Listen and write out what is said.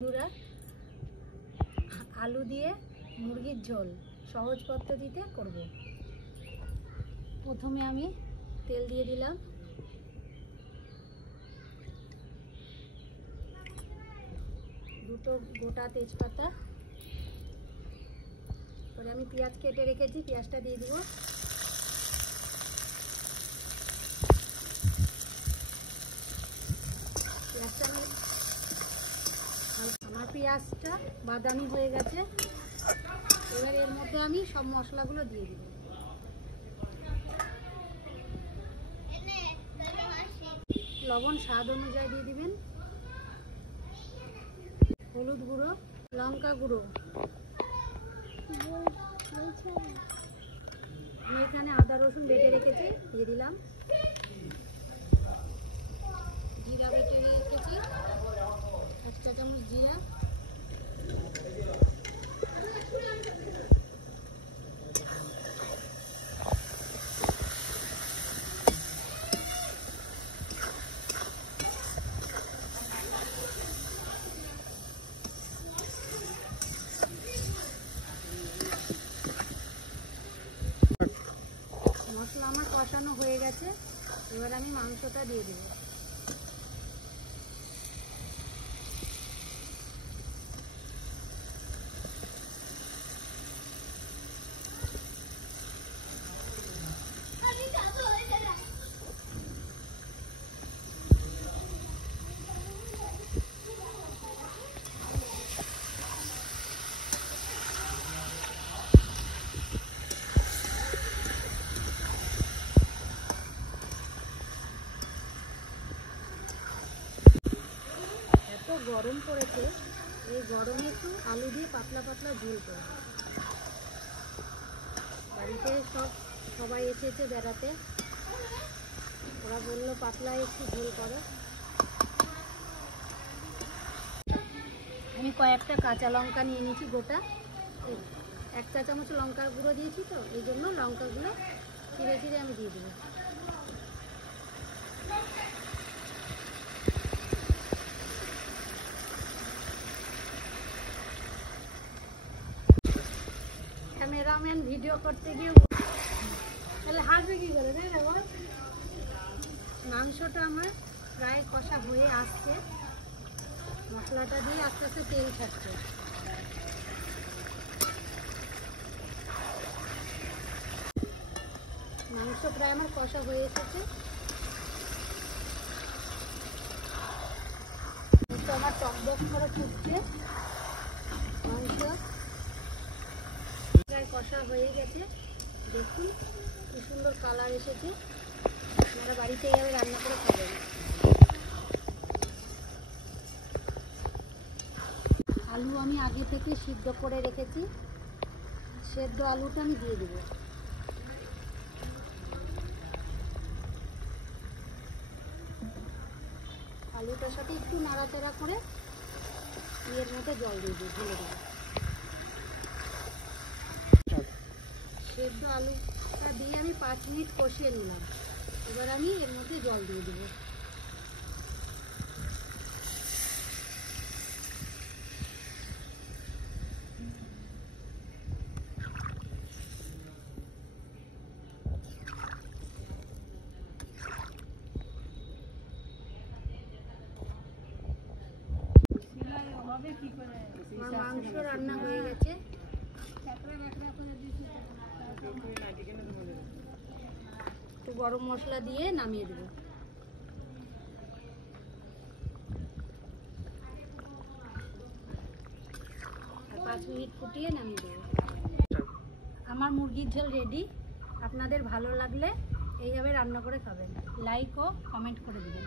বন্ধুরা, আলু দিয়ে মুরগির ঝোল সহজ পদ্ধতিতে করব। প্রথমে আমি তেল দিয়ে দিলাম, দুটো গোটা তেজপাতা, পরে আমি পেঁয়াজ কেটে রেখেছি, পেঁয়াজটা দিয়ে দিব। আমার পেঁয়াজটা বাদামি হয়ে গেছে। এবার এর মধ্যে আমি সব মশলাগুলো দিয়ে দিব। লবণ স্বাদ অনুযায়ী দিয়ে দিবেন, হলুদ গুঁড়ো, লঙ্কা গুঁড়ো। আমি এখানে আদা রসুন বেটে রেখেছি, দিয়ে দিলাম। জিরা বেটে রেখেছি, 1 চা চামচ জিরা। মশলা আমার কষানো হয়ে গেছে, এবার আমি মাংসটা দিয়ে দেব। এত গরম পড়েছে, এই গরমে একটু আলু দিয়ে পাতলা পাতলা ঝোল করব। বাড়িতে সবাই এসেছে বেড়াতে, ওরা বললো পাতলা একটু ঝোল করো। আমি কয়েকটা কাঁচা লঙ্কা নিয়ে নিয়েছি গোটা, 1 চা চামচ লঙ্কার গুঁড়ো দিয়েছি, তো এই জন্য লঙ্কাগুলো চিড়ে চিড়ে আমি দিয়ে দেবো। ক্যামেরাম্যান ভিডিও করতে গিয়ে তাহলে হাসবে কি করে, তাই না বল? মাংসটা আমার প্রায় কষা হয়ে আসছে, মশলাটা দিয়ে আস্তে আস্তে তেল ছাড়ছে। মাংস প্রায় আমার কষা হয়ে এসেছে, তো আমার টকবক করে ফুটছে। মাংস প্রায় কষা হয়ে গেছে, দেখুন কি সুন্দর কালার এসেছে। আপনারা বাড়িতে এইভাবে রান্না করে খাবেন। আলু আমি আগে থেকে সিদ্ধ করে রেখেছি, সেদ্ধ আলুটা আমি দিয়ে দেবো। আলুটার সাথে একটু নাড়াচাড়া করে এর মধ্যে জল দিয়ে দিই, ঢেলে দেবো। সেদ্ধ আলুটা দিয়ে আমি 5 মিনিট কষিয়ে নিলাম। এবার আমি এর মধ্যে জল দিয়ে দেবো। আমার মাংস রান্না হয়ে গেছে, একটু গরম মশলা দিয়ে নামিয়ে দেবো। 5 মিনিট ফুটিয়ে নামিয়ে দেবো। আমার মুরগির ঝোল রেডি। আপনাদের ভালো লাগলে এইভাবে রান্না করে খাবেন, লাইক ও কমেন্ট করে দেবেন।